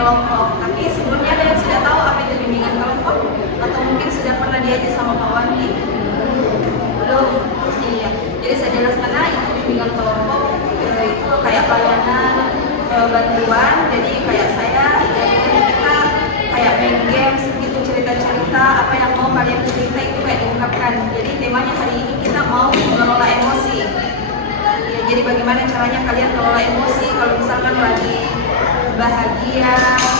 kelompok. Tapi sebelumnya ada yang sudah tahu apa itu bimbingan kelompok? Atau mungkin sudah pernah diajak sama Pak Wandi? Belum? Iya. Jadi saya jelaskan itu bimbingan kelompok itu kayak pelayanan bantuan. Jadi kayak saya, kita kayak main games gitu, cerita-cerita apa yang mau kalian cerita itu kayak diungkapkan. Jadi temanya hari ini kita mau mengelola emosi. Ya, jadi bagaimana caranya kalian kelola emosi kalau misalkan lagi bahagia,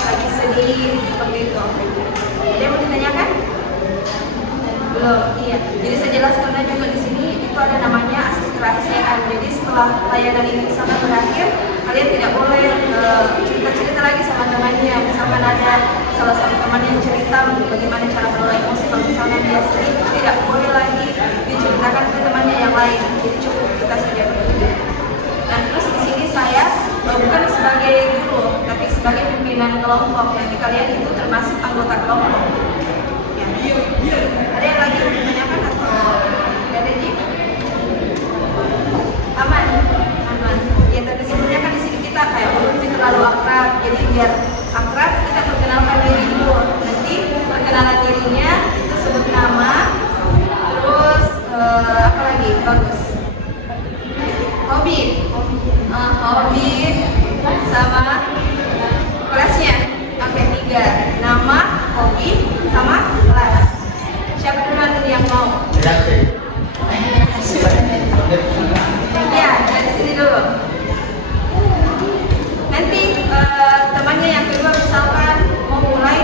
lagi sedih, seperti itu. Ada yang mau ditanyakan? Belum. Iya. Jadi saya jelaskan juga di sini itu ada namanya asas kerahasiaan. Jadi setelah layanan ini misalkan berakhir, kalian tidak boleh cerita-cerita lagi sama temannya. Misalkan ada salah satu teman yang cerita bagaimana cara mengelola emosi, kalau misalnya dia sedih, tidak boleh lagi diceritakan ke temannya yang lain. Jadi cukup kita saja berdua. Nah, terus di sini saya bukan sebagai guru, tapi sebagai pimpinan kelompok. Nanti kalian itu termasuk anggota kelompok. Ya. Ada yang lagi ditanyakan atau tidak ada di? Aman. Ya, tapi sebenarnya kan di sini kita kayak belum terlalu akrab. Jadi biar akrab kita perkenalkan diri dulu. Nanti perkenalan dirinya itu sebut nama, terus apa lagi bagus? Hobi, sama kelasnya. Oke, 3 nama, hobi, sama kelas. Siapa duluan yang mau? Ya, dari sini dulu. Nanti temannya yang kedua misalkan mau mulai,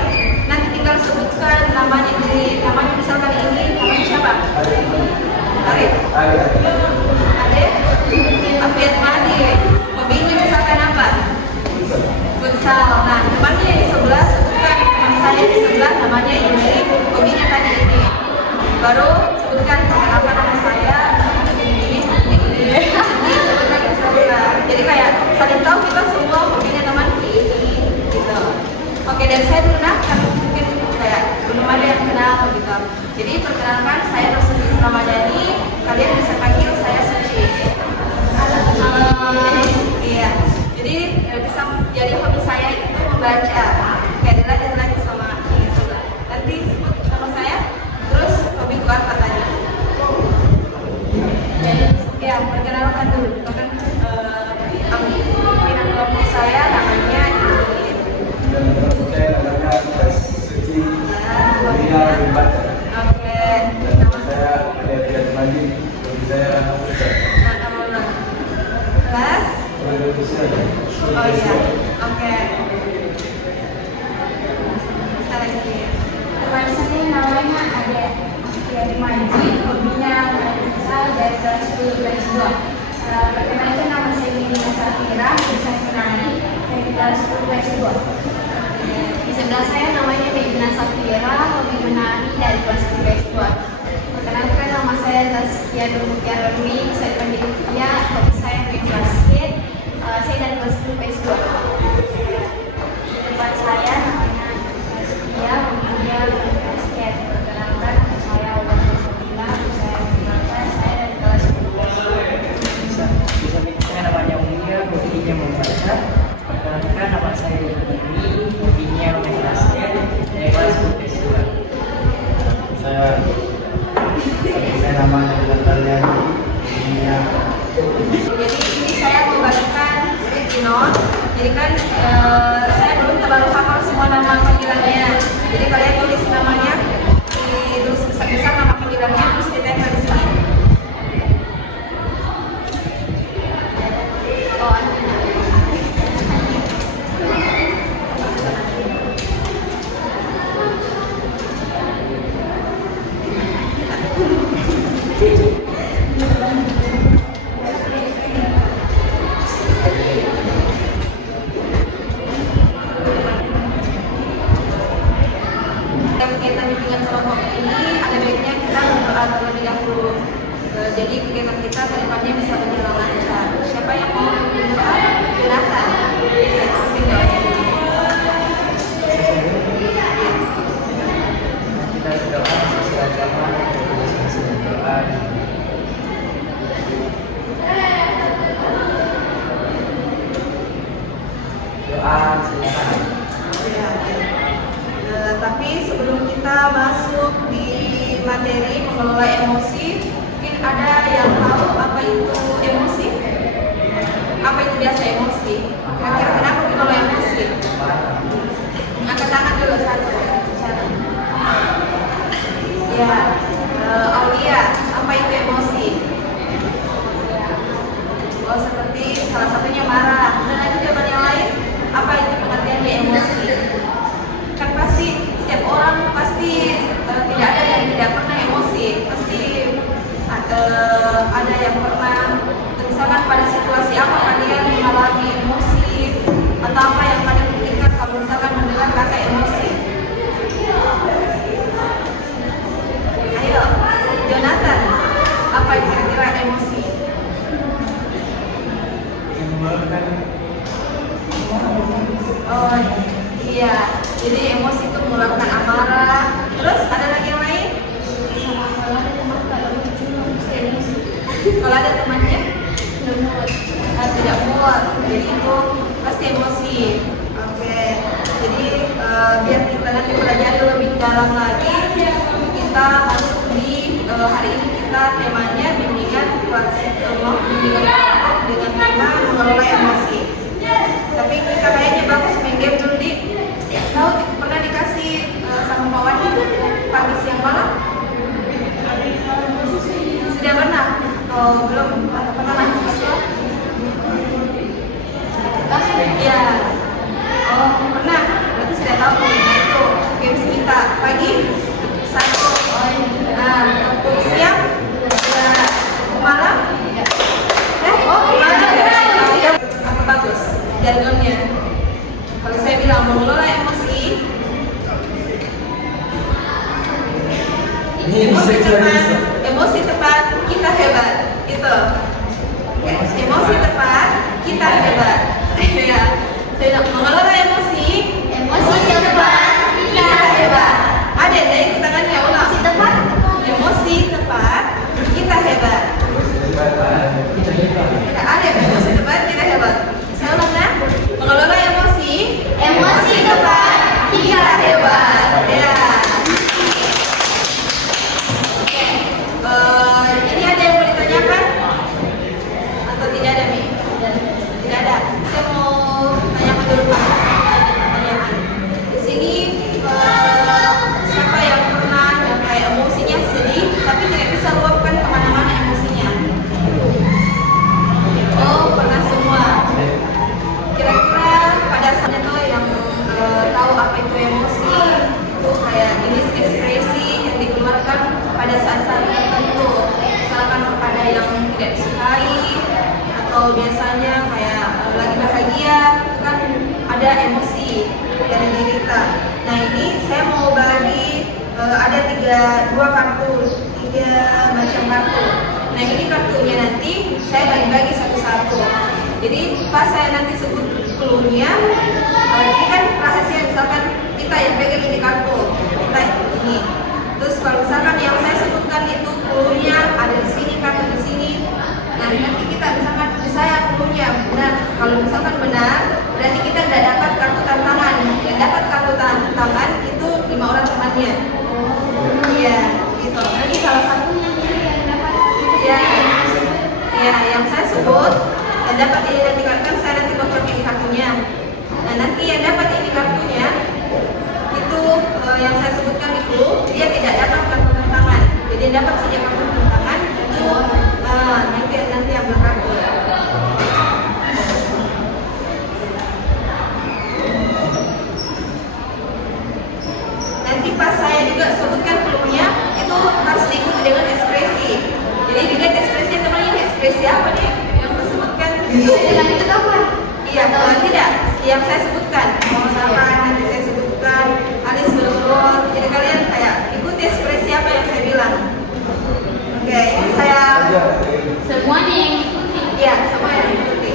nanti tinggal sebutkan namanya misalkan ini namanya siapa? Arif. Ade? Afiat Madi. Hobinya misalkan apa? Futsal. Nah, temannya yang di sebelah sebutkan, teman saya di sebelah namanya ini, hobinya tadi ini. Baru sebutkan apa nama saya, ini sebut lagi sebelah. Jadi kayak saling tahu kita semua hobinya teman ini, gitu. Oke, dan saya dulu karena mungkin kayak belum ada yang kenal gitu. Jadi perkenalkan, saya Rosuti Ramadhani. Kalian bisa panggil saya Suci. Iya. Jadi hobi saya itu membaca. Kayak lagi sama ini sebelah. Nanti sebut nama saya. Terus hobi gua apa tadi? Ya, perkenalkan dulu. Kan pimpinan kelompok saya namanya ini. Saya namanya Suci. Dia membaca. Oke. Nama saya Afiat Madi. Saya kelas? Oh iya, oke. Kita lagi. Teman saya namanya Ade Maji, hobinya futsal dari kelas 10 kelas 2. Perkenalkan, nama saya Nina Safira, bisa menari dari kelas 10 kelas 2. Di sebelah saya namanya Medina Safira, hobi menari dari kelas 10 kelas 2. Perkenalkan, nama saya Zaskia Durmutiara Rumi, saya dipanggil Tia, hobi saya main basket. Saya dari kelas 10 kelas 2. Di depan saya namanya Zaskia, hobinya main basket. Perkenalkan, nama saya Ulan Sabila, saya perkenalkan, saya dari kelas 10 kelas 2. Saya namanya Umia, hobinya membaca. Perkenalkan, nama saya Dini, hobinya main basket dari kelas 10 kelas 2. Saya namanya Natalia. Jadi ini saya membagikan sticky note. Jadi kan saya belum terlalu hafal semua nama panggilannya. Jadi kalian tulis namanya, tulis besar-besar nama panggilannya, terus ditempel di sini. Tapi sebelum kita masuk di materi mengelola emosi, mungkin ada yang tahu apa itu emosi? Apa itu biasa emosi? Kira-kira kenapa mengelola emosi? Angkat tangan dulu satu. Ya, Aulia, apa itu emosi? Oh, seperti salah satunya marah. Dan ada jawaban yang lain, apa itu pengertian di emosi? Kan pasti setiap orang pasti tidak ada yang tidak pernah emosi. Pasti ada yang pernah, misalkan pada situasi apa kalian mengalami emosi atau apa yang kalian pikirkan kalau misalkan mendengar kata emosi. Ayo, Jonathan, apa yang kira-kira emosi? Oh iya, jadi emosi itu mengeluarkan amarah. Terus ada lagi yang lain? Kalau ada temannya tidak muat, jadi itu pasti emosi. Oke, jadi biar kita nanti pelajari lebih dalam lagi, kita masuk di hari ini kita temanya bimbingan klasik dengan tema mengelola emosi. Tapi kita kayaknya bagus main game dulu di. Tahu pernah dikasih sama Pak Wadi pagi siang malam? Sudah pernah? Oh belum? Atau pernah mahasiswa? Iya. Oh pernah? Berarti sudah tahu. Nah itu games kita pagi satu. Untuk siang malam. Oh malam ya. Apa bagus jargonnya? Kalau saya bilang mengelola emosi, emosi tepat kita hebat. Itu emosi tepat kita hebat. Ya, saya bilang mengelola emosi tepat kita hebat. Ada ikut tangannya ulang. Emosi tepat kita hebat. Ada emosi tepat kita hebat. Saya ulang ya. Mengelola emosi tepat kita hebat. Ya. Oke. Ini ada yang mau ditanyakan? Atau tidak ada nih? Tidak ada. Saya mau tanyakan dulu pertanyaan. Di sini siapa yang pernah yang kayak emosinya sedih tapi tidak bisa luapkan kemana-mana emosinya? Oh pernah semua. Kira-kira pada saat itu yang tahu apa itu emosi, itu kayak jenis ekspresi yang dikeluarkan pada saat-saat tertentu. Misalkan pada yang tidak disukai atau biasanya kayak lagi bahagia, kan ada emosi dari diri kita. Nah ini saya mau bagi ada tiga macam kartu. Nah ini kartunya nanti saya bagi-bagi satu-satu. Jadi pas saya nanti sebut clue-nya, ini kan rahasia, misalkan kita yang pegang ini kartu, kita ini. Terus kalau misalkan yang saya sebutkan itu clue-nya ada di sini, kartu di sini. Nah nanti kita misalkan saya clue-nya benar. Kalau misalkan benar, berarti kita tidak dapat kartu tantangan. Yang dapat kartu tantangan itu 5 orang temannya. Iya, gitu. Nanti salah satunya yang dapat. Ya, yang saya sebut. Dan dapat diidentikan saya nanti bocorkan kartunya. Nah nanti yang dapat ini kartunya itu yang saya sebutkan itu dia tidak dapat kartu tantangan. Jadi dapat saja kartu tantangan itu nanti yang berkartu. Nanti pas saya juga sebutkan clue-nya itu harus diikuti dengan ekspresi. Jadi dilihat ekspresinya teman ini ekspresi apa nih? Yang itu apa? Iya, tidak. Yang saya sebutkan. Misalkan nanti saya sebutkan Anis bergol. Jadi kalian kayak ikuti ekspresi apa yang saya bilang. Oke, ini saya Semuanya yang ikuti. Iya, semua yang ikuti.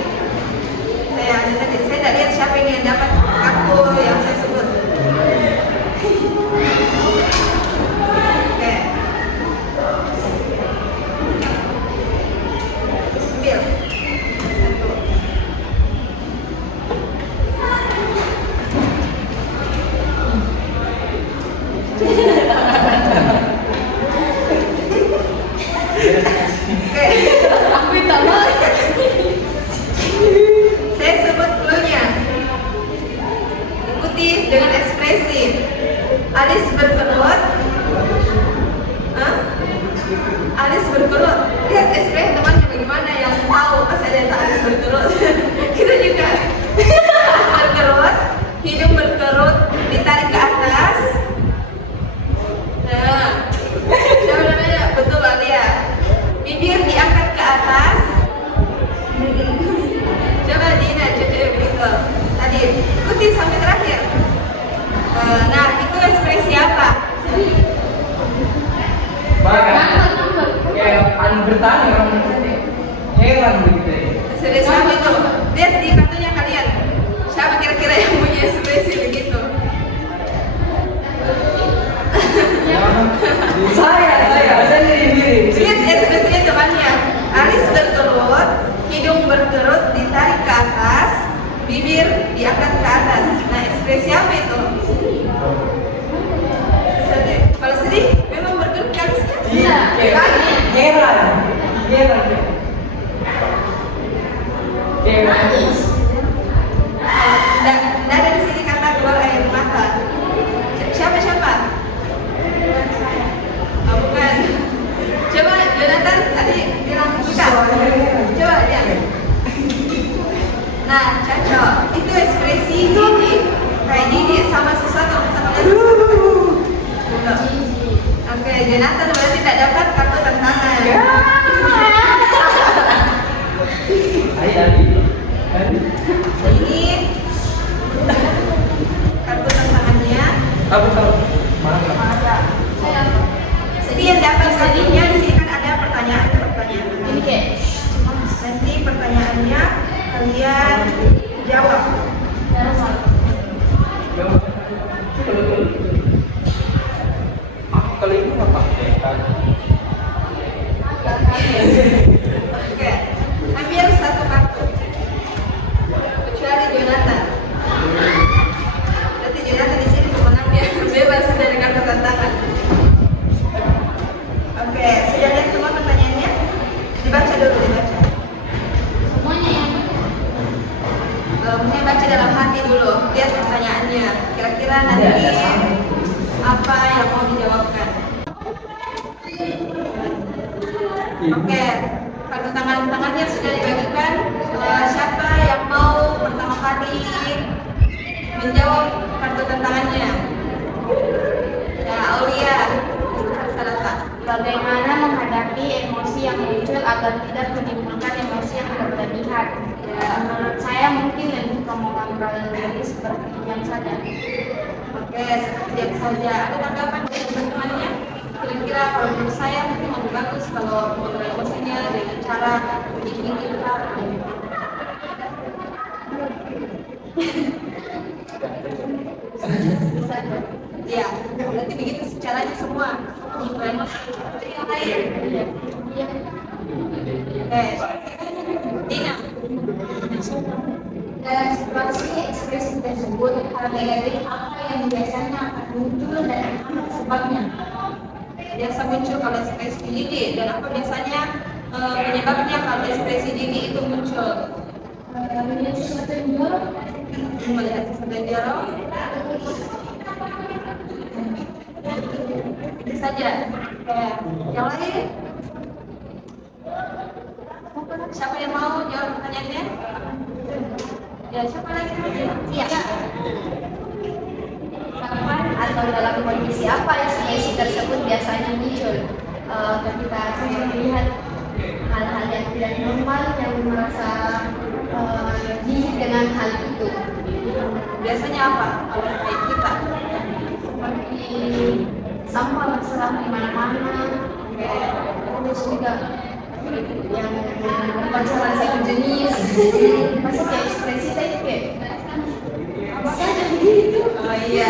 Saya tidak lihat siapa ini yang dapat kartu yang saya sebut. Oke. Ambil. dengan ekspresi. Alis berkerut. Hah? Alis berkerut. Lihat ekspresi teman bagaimana yang tahu pas ada alis berkerut. Kita juga. Alis berkerut, hidung berkerut, ditarik ke atas. Nah, coba nanya betul Alia. Bibir diangkat ke atas. Coba Dina, coba begitu. Tadi ikuti sampai terakhir. Nah, itu ekspresi apa? Kayak paling bertanya orang heran begitu ya. Ekspresi apa itu? Lihat di kartunya kalian. Siapa kira-kira yang punya ekspresi begitu? Saya sendiri. Lihat ekspresinya temannya. Alis berkerut, hidung berkerut, ditarik ke atas, bibir diangkat ke atas. Nah, ekspresi apa itu? Sedih. Kalau sedih, memang berkerut ke atas kan? Iya. Heran. Nangis. Nggak ada di sini kata keluar air mata. Siapa? Oh, bukan. Coba Jonathan tadi bilang bukan. Coba lihat. Nah, cocok. Itu ekspresi gigi. Kayak gigi sama sesuatu. Oke, Jonathan berarti tidak dapat kartu tantangan. Ini kartu tantangannya. Aku tahu. Mana? Jadi yang dapat sedihnya di sini kan ada pertanyaan. Ini kayak nanti pertanyaannya kalian jawab. Kalau itu apa? Oke, ambil satu kartu. Kecuali Jonathan. Berarti Jonathan di sini pemenang dia bebas dari kartu tantangan. Oke, sudah lihat semua pertanyaannya? Dibaca dulu, dibaca. Semuanya yang Mungkin baca dalam hati dulu, lihat pertanyaannya. Kira-kira nanti apa yang mau dijawabkan? Oke, kartu tangannya sudah dibagikan. Siapa yang mau pertama kali menjawab kartu tantangannya? Ya, Aulia, Salata. bagaimana menghadapi emosi yang muncul agar tidak menimbulkan emosi yang berlebihan. Ya, menurut saya mungkin lebih ke mengontrol diri seperti yang saja. Oke, seperti yang saja. Ada tanggapan dari teman-temannya? Kira-kira kalau menurut saya mungkin lebih bagus kalau mengontrol emosinya dengan cara diinginkan. Ya, berarti begitu caranya semua mengontrol emosi. Jadi yang lain. Oke, Dina. Dalam situasi ekspresi tersebut, hal negatif apa yang biasanya akan muncul dan apa sebabnya? Biasa muncul kalau ekspresi gigi dan apa biasanya penyebabnya kalau ekspresi gigi itu muncul? Melihat sesuatu yang jorok, Melihat sesuatu yang jorok. Itu saja. Yang lain? Siapa yang mau jawab pertanyaannya? Ya, siapa lagi? Iya. Kapan atau dalam kondisi apa ekspresi tersebut biasanya muncul? Ketika saya melihat hal-hal yang tidak normal yang merasa jijik dengan hal itu. Biasanya apa? Kalau kayak kita? Seperti sampah berserang di mana-mana, terus juga yang pacaran satu jenis, masa kayak ekspresi tadi kayak bisa jadi gitu. Oh iya.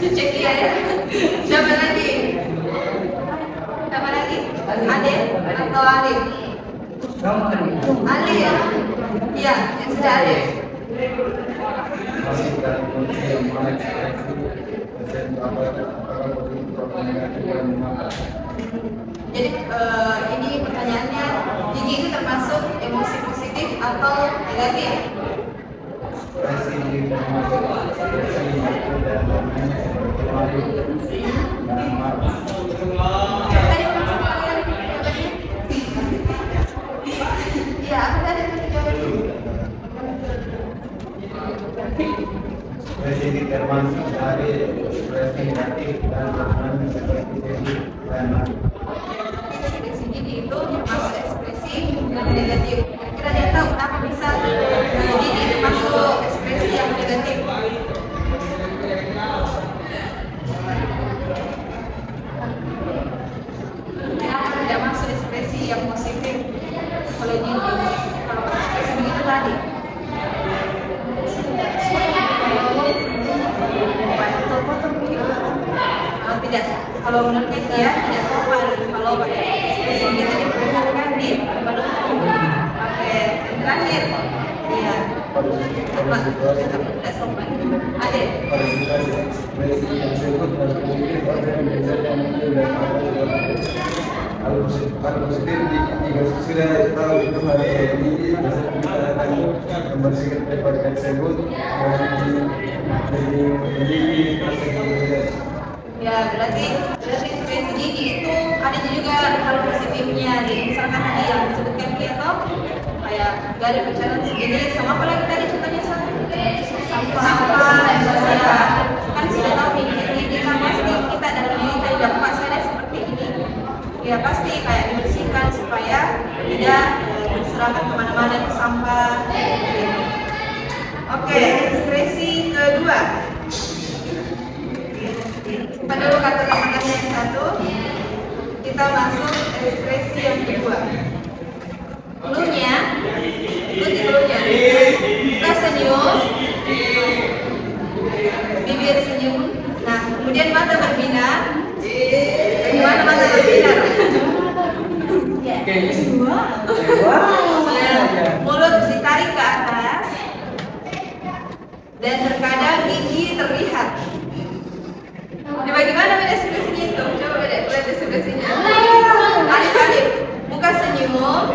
Cek ya. Siapa lagi? Siapa lagi? Ade atau Alif? Alif ya? Iya, yang sudah Alif. Jadi ini pertanyaannya, gigi itu termasuk emosi positif atau negatif? ekspresi termasuk ekspresi itu dan lainnya seperti mari dan maaf. Tadi maksud kalian jawabannya? Iya, apa tadi maksud jawabannya? Ekspresi termasuk dari ekspresi negatif dan lainnya seperti jadi dan maaf. Ekspresi gini itu masuk ekspresi yang negatif. Kira dia tahu kenapa bisa gini itu masuk ekspresi yang negatif. Kenapa tidak masuk ekspresi yang positif? Kalau gini, kalau ekspresi begitu tadi. Tidak, kalau menurut dia tidak sopan kalau pakai ekspresi gitu diperlihatkan di depan umum. Pakai terakhir, iya, tidak sopan. Ada. Kualifikasi ekspresi tersebut mungkin pada yang dan kalau positif jika sudah tahu itu hari ini bisa kita akan membersihkan tempat tersebut jadi Ya berarti ekspresi gigi itu ada juga hal positifnya. Misalkan tadi yang disebutkan kita kayak gak ada pecahan segini sama apa lagi tadi contohnya sampah ya. Kan sudah tahu ini kan pasti kita dalam diri tadi dampak saya seperti ini ya, pasti kayak dibersihkan supaya tidak berserakan kemana-mana ke sampah gitu. Oke, ekspresi kedua. Simpan dulu kata-katanya yang satu. Kita masuk ekspresi yang kedua. Hulunya, ikuti hulunya. Kita senyum, bibir senyum. Nah, kemudian mata berbinar. Bagaimana mata berbinar? Mulut ditarik ke atas dan terkadang gigi terlihat. Ini bagaimana beda ekspresinya itu? Coba lihat ekspresinya. Alif-alif, muka senyum,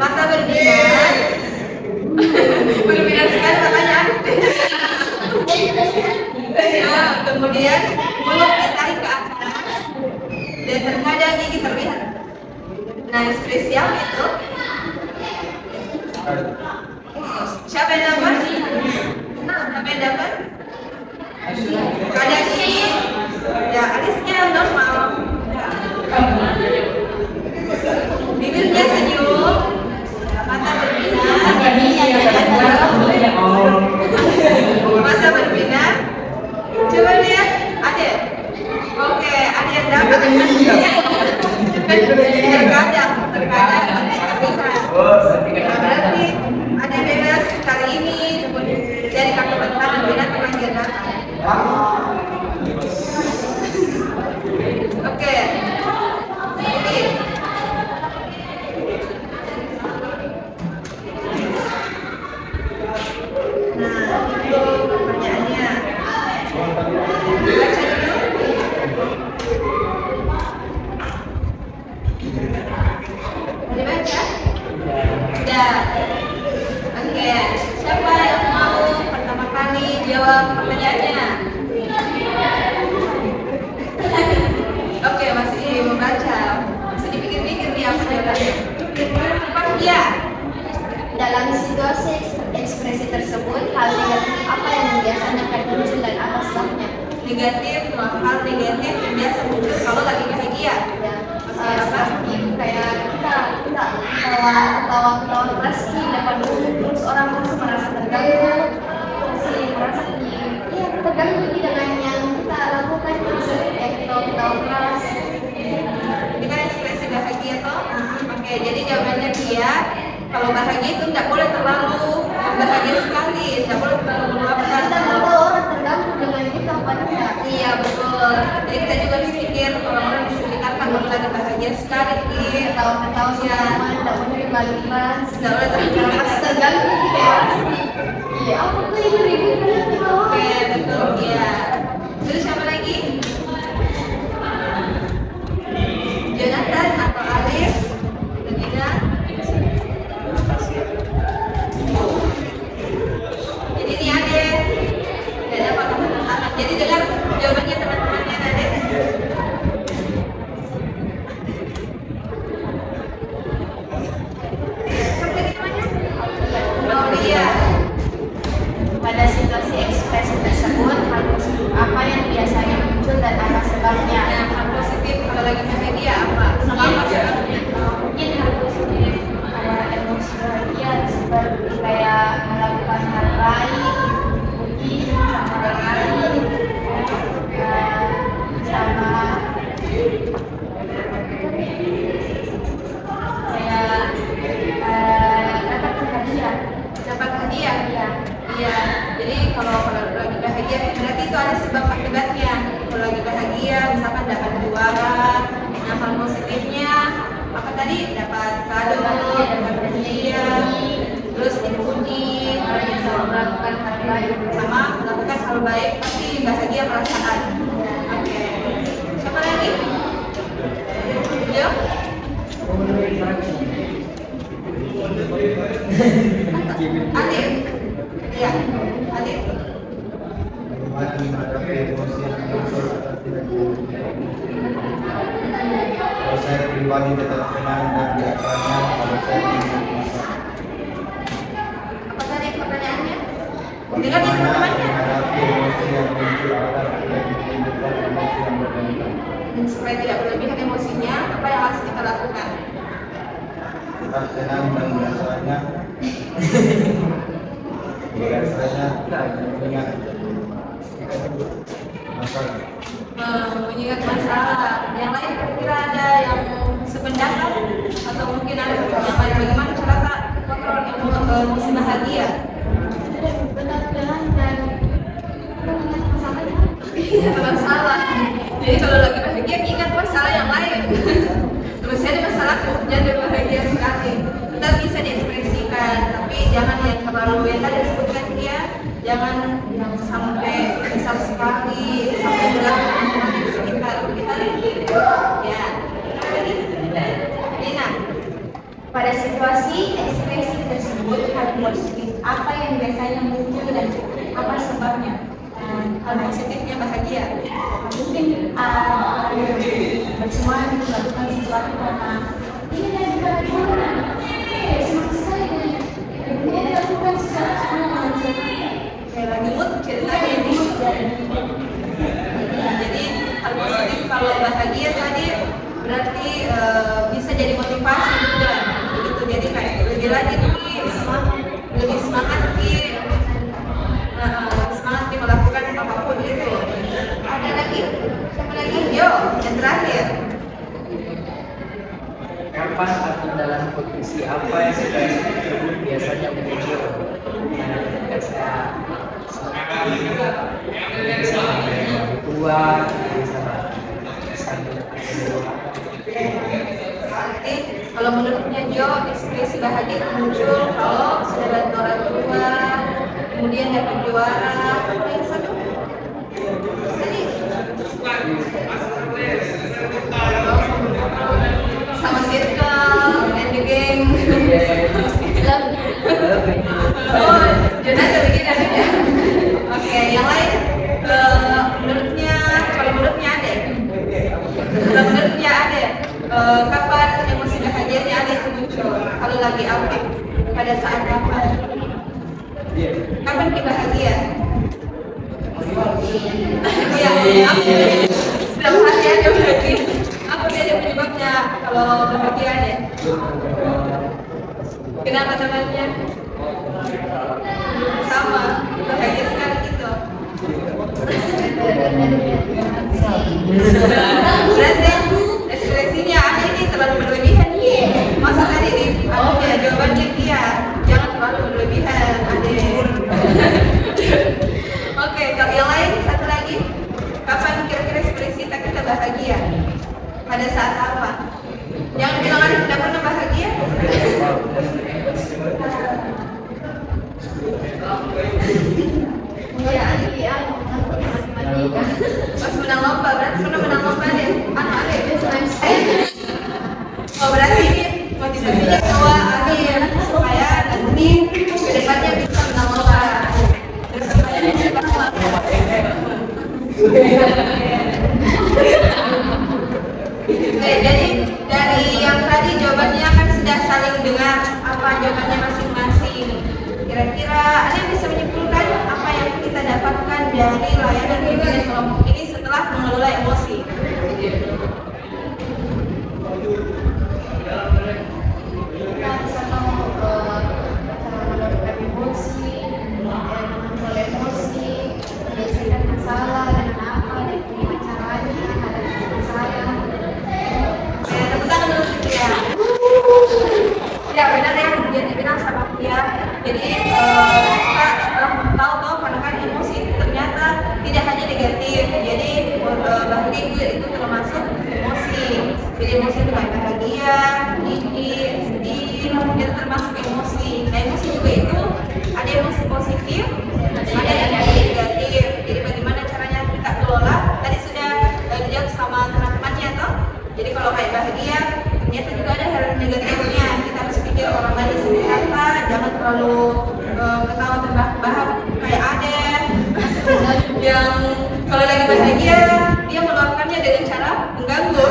mata berbinar. Berbinar sekali matanya. Nah, kemudian mulut ditarik ke atas dan terkadang gigi terlihat. Nah, ekspresi apa itu? Siapa yang dapat? Siapa yang dapat? Ada gigi, ya alisnya normal. Bibirnya senyum, mata berbinar. Mata berbinar. Coba lihat, ada. Oke, ada yang dapat. Terkadang berarti ada bebas kali ini dari kakak bentar berbeda kepanjangan dapat. Oke. Ini. Nah, itu pertanyaannya. Baca dulu. Boleh baca? Sudah. Oke. Siapa yang mau pertama kali jawab pertanyaannya? Oke, masih membaca. Masih dipikir-pikir nih apa jawabannya. Ya. Dalam situasi ekspresi tersebut, hal negatif apa yang biasanya akan muncul dan apa sebabnya? Negatif, hal negatif yang biasa muncul kalau lagi bahagia. Ya, apa? Kayak kita ketawa keras di depan umum, terus orang masih merasa terganggu, masih merasa terganggu dengan yang kita lakukan, terus ketawa keras. Ini kan ekspresi bahagia toh? Oke, jadi jawabannya dia kalau bahagia itu tidak boleh terlalu bahagia sekali, tidak boleh terlalu meluapkan. Kita nggak tahu orang terganggu dengan kita apa enggak. Iya betul. Jadi kita juga harus pikir orang-orang di sekitar kan lagi bahagia sekali. Ketawa-ketawa Ya. semua, tidak boleh balik keras. Tidak boleh terganggu. Pasti terganggu kayak pasti. Iya, apa tuh ribut-ribut kan ketawa. Oke betul ya. Terus siapa lagi? Jonathan atau Alif? Regina? Jadi dengar jawabannya teman-temannya tadi. Oh iya. Pada situasi ekspresi tersebut, hal positif apa yang biasanya muncul dan apa sebabnya? Yang hal positif kalau lagi bahagia apa? Sama apa sebabnya? Mungkin hal positif ada emosi bahagia seperti kayak melakukan hal baik, mungkin sama orang lain, sama kayak dapat hadiah. Dapat hadiah. Ya. Iya. Jadi kalau lagi bahagia berarti itu ada sebab akibatnya. Kalau lagi bahagia misalkan dapat juara, nah hal positifnya apa tadi? Dapat kado, dapat hadiah, terus dipuji, Melakukan hal baik. sama melakukan hal baik pasti bahagia perasaan. Oke. Siapa lagi? Yo? Adit. Iya. Adit. Bagaimana menghadapi emosi yang muncul atas tidak diinginkan? Kalau saya pribadi tetap tenang dan biasanya kalau saya ingin masak. Apa tadi pertanyaannya? Dengar ya Bagaimana teman-temannya. menghadapi emosi yang muncul atas tidak diinginkan emosi yang berlebihan? Supaya tidak berlebihan emosinya, apa yang harus kita lakukan? Tetap tenang dan biasanya ingat masalah. Mengingat masalah yang lain, kira-kira ada yang sependapat atau mungkin ada yang lain bagaimana cara kontrol emosi bahagia? Benar-benar dan mengingat masalahnya. Ingat masalah. Jadi kalau lagi bahagia ingat masalah yang lain. Terus saya ada masalah jadi bahagia sekali. Kita bisa diekspresikan, tapi jangan yang terlalu yang tadi disebutkan dia, jangan yang sampai besar sekali, sampai berlaku di sekitar kita. Ya, jadi Dina. Pada situasi ekspresi tersebut, hal positif apa yang biasanya muncul dan apa sebabnya? Hal positifnya bahagia. Mungkin bersemua melakukan sesuatu karena ini dari bahagia. Semangat sekali dia lakukan sesuatu yang Kayak lagi mood ceritanya ini. Jadi hal positif kalau bahagia tadi berarti bisa jadi motivasi juga. Begitu, jadi kayak lebih lagi lebih semangat semangat melakukan apapun itu. Ada lagi? Siapa lagi? Yo, yang terakhir. Kapan atau dalam kondisi apa yang situasi tersebut biasanya muncul? Karena ketika saya sama orang tua, sama Berarti kalau menurutnya Jo, ekspresi bahagia muncul kalau sudah bantu orang tua, kemudian dapat juara, apa yang satu? Tadi sama circle and the gang. Oh, Jonah ada begini ya. Oke, yang lain menurutnya, kalau menurutnya ada. Kalau menurutnya ada. Kapan emosi bahagianya ada itu muncul? Kalau lagi apa? Pada saat kapan? Kapan kita bahagia? Iya, setiap hari ada bahagia. Apa saja penyebabnya kalau bahagia ada? Kenapa namanya? Sama, bahagia sekali gitu. Berarti ekspresinya ada ini terlalu berlebihan nih. Masa tadi nih, ada jawabannya dia. Jangan terlalu berlebihan, ada. Oke, kalau yang lain satu lagi. Kapan kira-kira ekspresi kita bahagia? Pada saat apa? Jangan bilang ada tidak pernah bahagia. Pas menang lomba, berarti pernah menang lomba deh. Oh, berarti ini motivasinya bahwa akhir supaya nanti ke depannya bisa menang lomba. Dan supaya bisa Oke, jadi dari yang tadi jawabannya kan sudah saling dengar apa jawabannya masing-masing. Kira-kira ada yang bisa menyimpulkan apa yang kita dapatkan dari layanan bimbingan kelompok ini setelah mengelola emosi? Kita bisa tahu cara mengendalikan emosi, mengontrol emosi, menyelesaikan masalah dengan apa, dan gimana caranya menghadapi masalah. Oke, tepuk tangan dulu ya. Ya benar yang dia dibilang sama dia. Jadi kita setelah tahu bahwa kan emosi itu ternyata tidak hanya negatif. Jadi bahagia itu termasuk emosi. Jadi emosi itu kayak bahagia, gigi, sedih, itu termasuk emosi. Nah emosi juga itu ada emosi positif, ada yang negatif. Jadi bagaimana caranya kita kelola? Tadi sudah dijawab sama teman-temannya toh. Jadi kalau kayak bahagia, ternyata juga ada hal negatifnya. Kita harus pikir orang lain seperti apa, jangan terlalu ketawa terbahak-bahak kayak ada yang kalau lagi bahagia dia meluapkannya dengan cara mengganggu.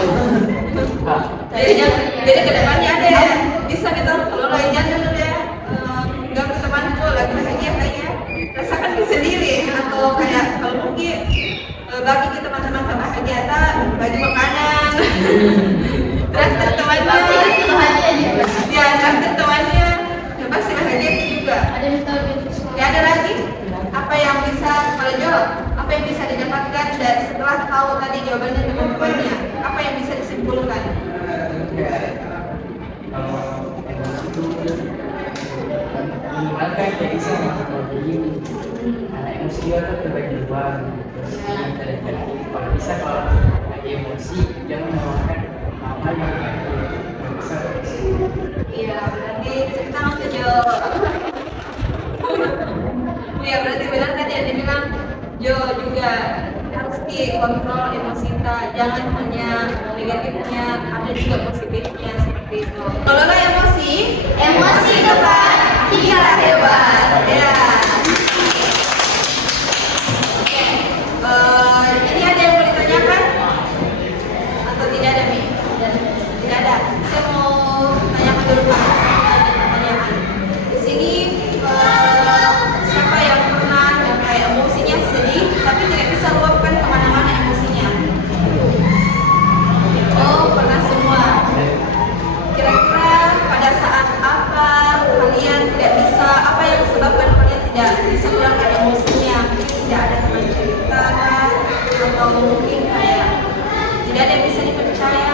Jadi kedepannya ada bisa kita kelola jangan dulu ya ganggu temanku lagi bahagia kayaknya rasakan sendiri atau kayak kalau mungkin bagi ke teman-teman terbahagia bagi makanan traktir temannya ya traktir temannya ya pasti bahagia juga. Ada metode Ya ada lagi apa yang bisa kalau jawab apa yang bisa didapatkan dari setelah tahu tadi jawabannya teman-temannya apa yang bisa disimpulkan? Kalau emosi itu menyenangkan jadi sama begini. Karena emosi dia tuh terbagi dua, ada negatif. Kalau bisa kalau lagi emosi jangan melakukan hal yang bisa. Iya berarti kita langsung jawab. Iya berarti benar tadi yang dibilang Jo juga harus dikontrol emosi kita, jangan hanya negatifnya, ada juga positifnya seperti itu. Kalau emosi depan kita hebat. Ya. Oke. Ini ada yang mau ditanyakan atau tidak ada Mi? Tidak ada. Saya mau tanyakan dulu Pak. Pertanyaan. Di sini siapa yang pernah yang kayak emosinya sedih tapi tidak bisa luapkan kemana-mana emosinya? Oh pernah semua. Kira-kira pada saat apa kalian tidak bisa, apa yang disebabkan kalian tidak bisa luapkan emosinya? Tidak ada teman cerita atau mungkin kayak tidak ada yang bisa dipercaya?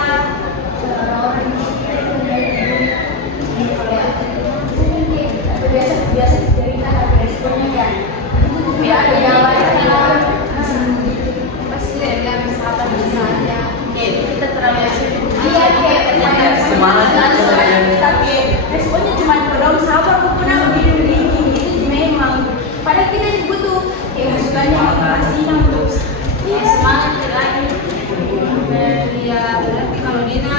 biasa cerita responnya kan ya ada yang lain pasti ada misalnya kita terlalu dia kayak Semangat. tapi responnya cuma berdoa sabar aku pernah begini itu memang padahal kita butuh masukannya motivasi yang terus semangat lagi. Ya berarti kalau Dina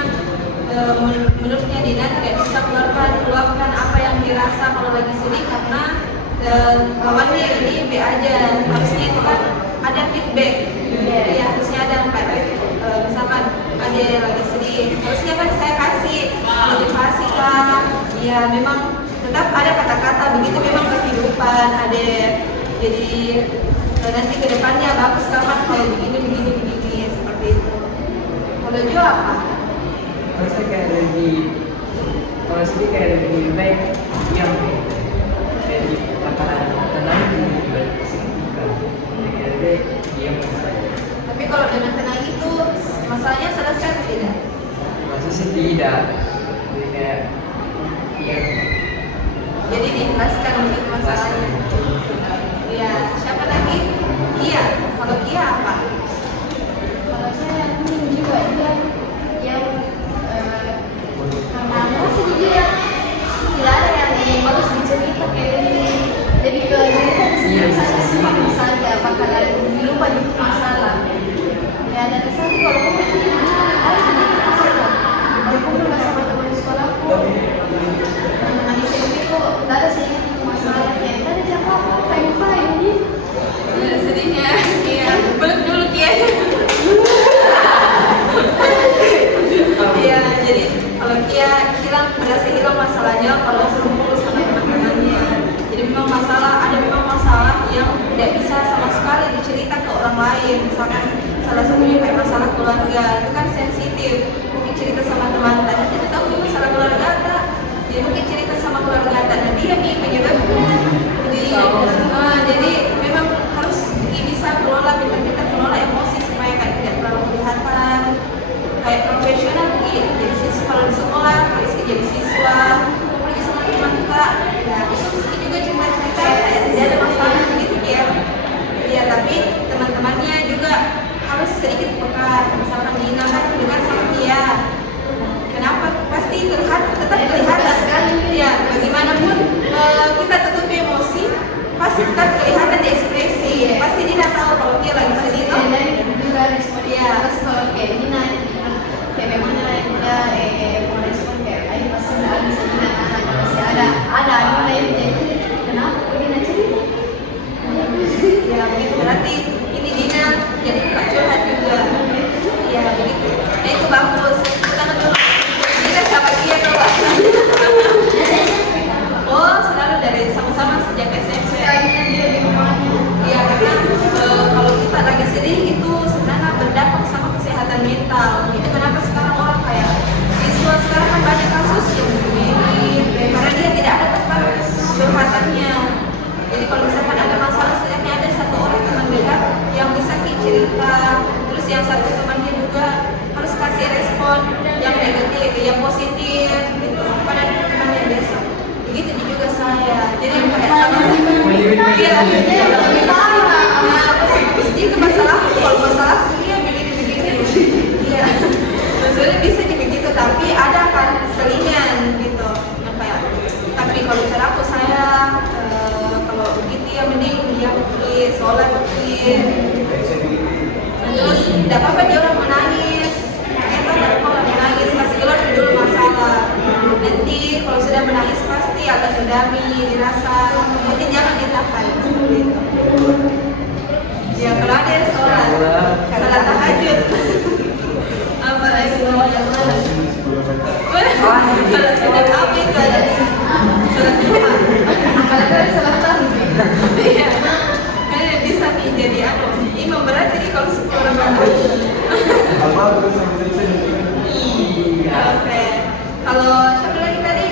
menurutnya Dina tidak bisa meluapkan apa yang dirasa kalau lagi sedih karena lawannya ini B aja, harusnya itu kan ada feedback. Ya harusnya ada misalkan ada lagi sedih, harusnya kan saya kasih motivasi lah. Ya memang tetap ada kata-kata begitu memang kehidupan ada. Jadi nanti ke depannya bagus kapan kalau begini seperti itu. Kalau Jo apa? Saya kayak lebih, kalau sedih kayak lebih baik diam, jadi akan tenang juga seketika. Kayak lebih diam saja. Tapi kalau dengan tenang itu masalahnya selesai atau tidak? Masih sih tidak, jadi kayak diam. Jadi diikhlaskan untuk masalahnya. Ya, siapa lagi? Kia. Kalau Kia apa? Kalau saya ini juga dia yang karena masih dia tidak ada yang bagus dicerita kayak lebih ke cerita saja bakalan lupa di masalah ya dan satu kalau kamu ada masalah kalau kamu masalah misalkan salah satunya kayak masalah keluarga, itu kan sensitif. Mungkin cerita sama teman, dan kita tahu ini masalah keluarga tak. Jadi mungkin cerita sama keluarga tak, dan dia nih penyebabnya. Jadi memang harus bisa kelola, kita kelola emosi supaya kayak tidak terlalu kelihatan. Kayak profesional mungkin jadi siswa kalau di sekolah, harus jadi siswa, apalagi sama teman kita. Ya itu mungkin juga cerita-cerita kayak tidak ada masalah gitu ya. Ya tapi teman-temannya juga harus sedikit peka. Misalkan Dina kan dekat sama dia. Kenapa? Pasti tetap kelihatan. Ya bagaimanapun kita tutup emosi, pasti tetap kelihatan di ekspresi. Pasti Dina tahu kalau dia lagi sedih. Juga respon terus kalau kayak Dina kayak memang dia mau respon kayak ayo pasti nggak bisa Dina masih ada yang jadi kenapa kok Dina cerita Ya begitu, berarti ini Dina jadi bukan curhat juga. Ya begitu. Nah itu bagus. Kita dulu. Dina siapa dia tuh? Oh selalu dari sama-sama sejak SMP. Iya karena kalau kita lagi sedih itu sebenarnya berdampak sama kesehatan mental. Itu kenapa sekarang orang kayak siswa sekarang kan banyak kasus yang begini karena dia tidak ada tempat curhatannya. Jadi kalau misalkan ada masalah setidaknya ada satu orang teman dekat yang bisa cerita, terus yang satu temannya juga harus kasih respon yang negatif, yang positif gitu pada teman yang biasa. Begitu juga saya. Jadi kayak sama iya, itu masalah kalau masalah dia begini. Iya. Maksudnya bisa begitu tapi ada kan selingan gitu. Yang kayak tapi kalau cara aku saya kalau begitu ya mending dia sholat terus tidak apa-apa dia orang menangis kita tidak apa-apa menangis kasih keluar dulu masalah nanti kalau sudah menangis pasti agak terdami dirasa nanti jangan ditahan seperti itu ya kalau ada yang sholat tahajud apa lagi kalau sudah apa itu ada sholat duha apalagi ada sholat tahajud iya kan bisa nih jadi apa imam berat jadi kalau 10 orang iya oke kalau siapa lagi tadi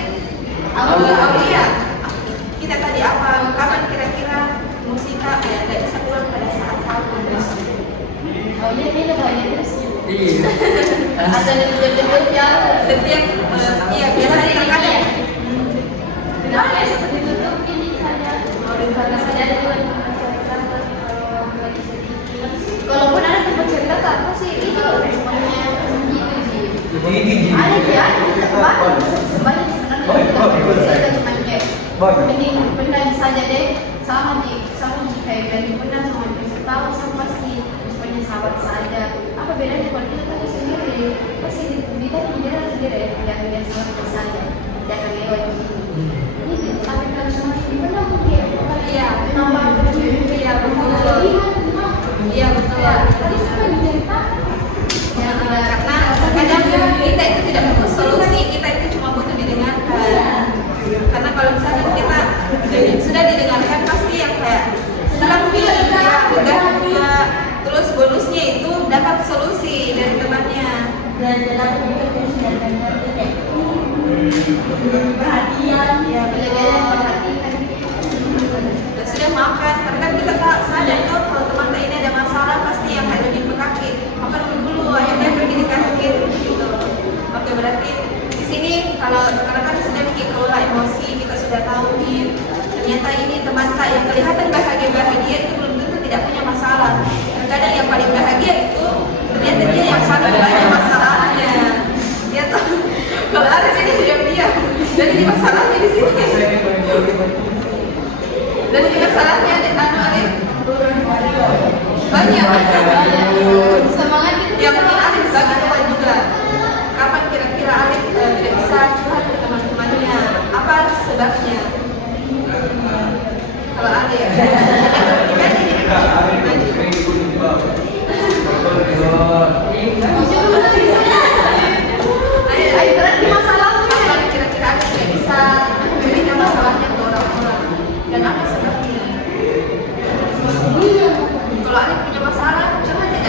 Aulia kita tadi apa kapan kira-kira musika ya tidak bisa keluar pada saat apa Aulia ini banyak terus Iya. ada dendam ya setiap iya biasanya terkadang kenapa ya seperti itu ini saja karena saja ada juga kalaupun ada tempat cerita apa sih itu responnya gitu ada dia sebanyak sebenarnya cuma kayak mending benar saja deh sama kayak dari benar sama tahu sama pasti responnya sahabat saja apa bedanya kalau kita tahu sendiri pasti kita tidak sendiri yang dia sahabat saja jangan lewat ini tapi kalau sama benar mungkin iya nambah iya betul iya betul tadi sudah dicerita ya karena kadang kita itu tidak butuh solusi kita itu cuma butuh didengarkan karena kalau misalnya kita sudah didengarkan pasti yang kayak setelah ya terus bonusnya itu dapat solusi dari temannya dan dalam perhatian ya belajar perhatian dan sudah makan karena kan kita tak sadar tuh kalau teman ini ada masalah pasti yang kayak lebih kaki makan dulu akhirnya pergi di kaki gitu oke berarti di sini kalau karena kan sudah bikin kelola emosi kita sudah tahu nih ternyata ini teman kak yang kelihatan bahagia itu belum tentu tidak punya masalah kadang yang paling bahagia itu ternyata dia yang paling banyak masalahnya dia tahu kalau ada ini diam-diam dan ini masalahnya di sini dan ini masalahnya Arif banyak semangat yang mungkin Arif bagi teman juga kapan kira-kira Arif tidak bisa curhat ke teman-temannya apa sebabnya kalau Arif ayo berarti masalahnya kapan kira-kira Arif tidak bisa cerita masalahnya ke orang-orang dan apa sebabnya kalau Arif punya masalah curhat tidak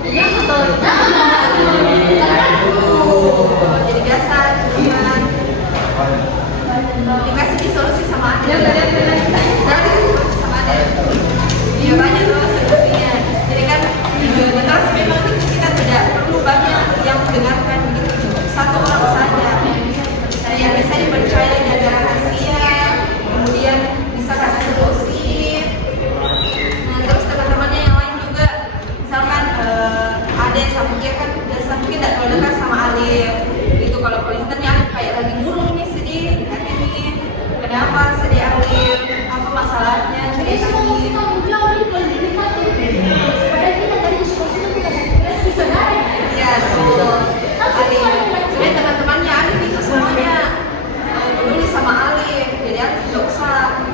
Iya betul. Jadi biasa cuman dikasih disolusi sama ada. Sekarang dikasih solusi sama ada. Iya banyak loh solusinya. Jadi kan terus memang kita tidak perlu banyak yang mendengarkan gitu. Satu orang saja. Yang bisa dipercaya jaga rahasia, kemudian bisa kasih solusi. Nah, terus teman-temannya yang lain juga, misalkan ada sama dia kan biasa mungkin tidak terlalu dekat sama Alif. Itu kalau Clinton ya Alif kayak lagi murung nih sedih, hati nih. Kenapa sedih Alif? Apa masalahnya? Cerita nih. Iya, betul. Alif. Sebenarnya teman-temannya Alif itu semuanya peduli sama Alif. Jadi Alif tidak usah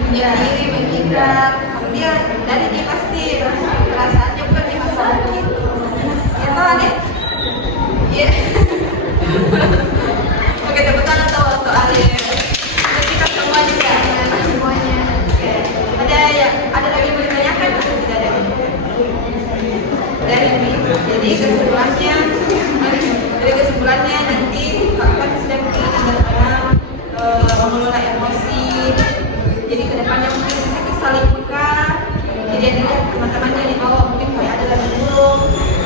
punya diri menghindar. Kemudian dari dia pasti perasaannya bukan di masalah gitu. Ya toh Alif? Iya. Oke, tepuk tangan tuh untuk Alif. Untuk kita semua juga. Semuanya. Oke. Ada lagi yang mau ditanyakan? Tidak ada. Dari ini. Jadi kesimpulannya nanti akan sedang kita dalam mengelola emosi. Jadi kedepannya mungkin bisa saling buka. Jadi ada teman-temannya di bawah mungkin kayak ada lagi burung.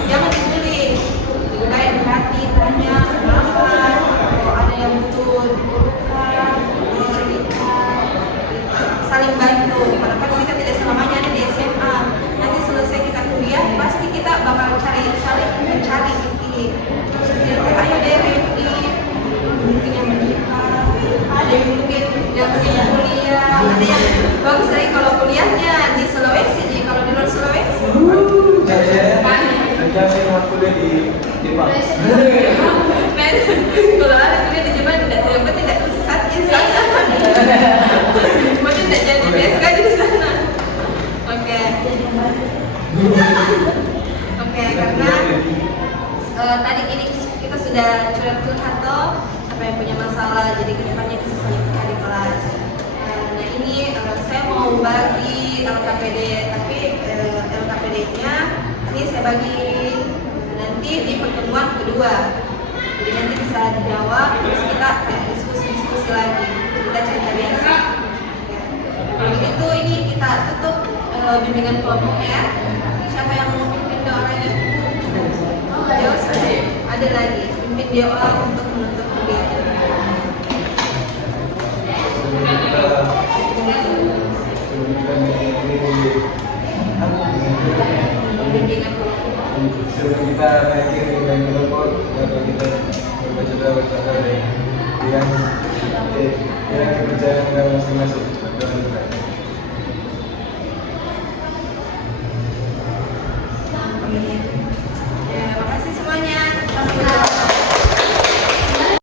Jangan dibully. Kayak di hati tanya kenapa. Kalau ada yang butuh diperlukan, cerita, saling bantu. Karena kan kita tidak selamanya ada di SMA. Nanti selesai kita kuliah pasti kita bakal saling mencari ini. Ayo deh Randy, mungkin yang menikah, ada yang mungkin yang sibuk kuliah, ada yang bagus lagi kalau kuliahnya di Sulawesi, jadi kalau di luar Sulawesi. Saya mau kuliah di Jepang. Kalau ada kuliah di Jepang tidak tersesat di sana. Mungkin tidak jadi BSK di sana. Oke, karena tadi ini kita sudah curhat tuh apa yang punya masalah, jadi kedepannya bisa saling buka di kelas. Nah ini saya mau bagi LKPD, tapi LKPD-nya ini saya bagi nanti di pertemuan kedua. Jadi nanti bisa dijawab, terus kita kayak diskusi lagi, kita cerita biasa. Kalau begitu ini kita tutup bimbingan kelompoknya. Siapa yang mau pimpin doanya? Jauh saja. Ada lagi pimpin doa untuk menutup kegiatan. Bimbingan kelompok. Sebelum kita akhir dengan kelompok, kita berbicara yang berjalan dengan masing-masing.